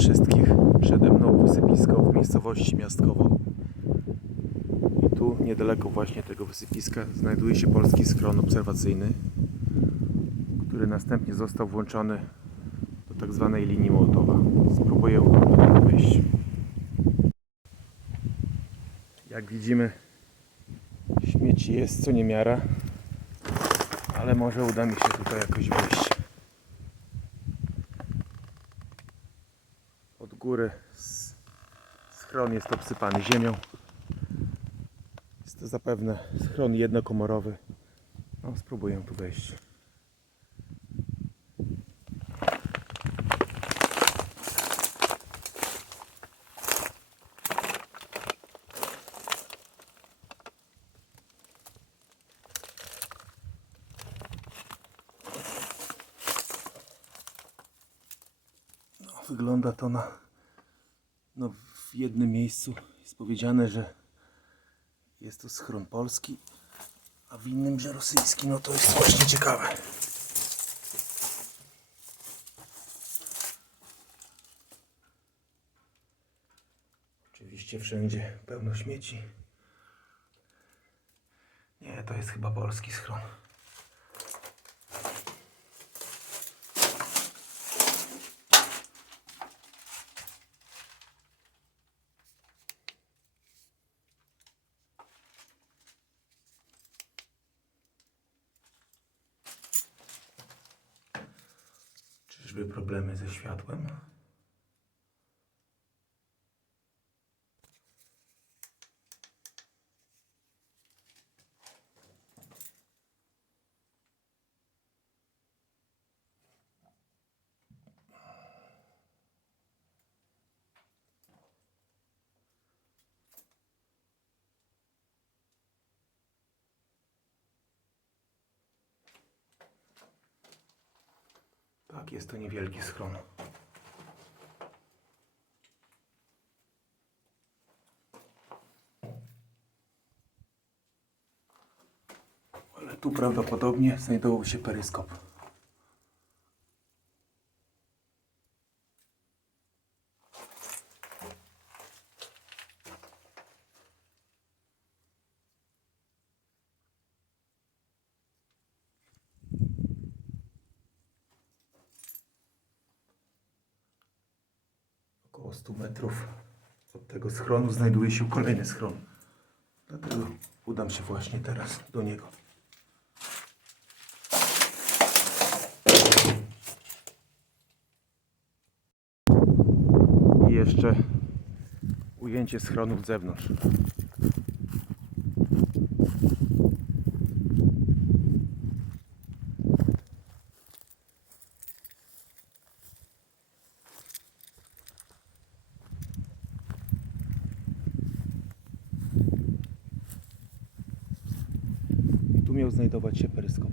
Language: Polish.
wszystkich. Przede mną wysypisko w miejscowości Miastkowo. I tu niedaleko właśnie tego wysypiska znajduje się polski schron obserwacyjny, który następnie został włączony do tak zwanej linii Mołotowa. Spróbuję tutaj wejść. Jak widzimy, śmieci jest co niemiara, ale może uda mi się tutaj jakoś wejść. Od góry schron jest obsypany ziemią. Jest to zapewne schron jednokomorowy. No, spróbuję tu wejść. No, wygląda to na. No, w jednym miejscu jest powiedziane, że jest to schron polski, a w innym, że rosyjski. No to jest właśnie ciekawe. Oczywiście wszędzie pełno śmieci. Nie, to jest chyba polski schron. Czyżby problemy ze światłem? Jest to niewielki schron. Ale tu prawdopodobnie znajdował się peryskop. Około 100 metrów od tego schronu znajduje się kolejny schron. Dlatego udam się właśnie teraz do niego. I jeszcze ujęcie schronu z zewnątrz. tu miał znajdować się peryskop.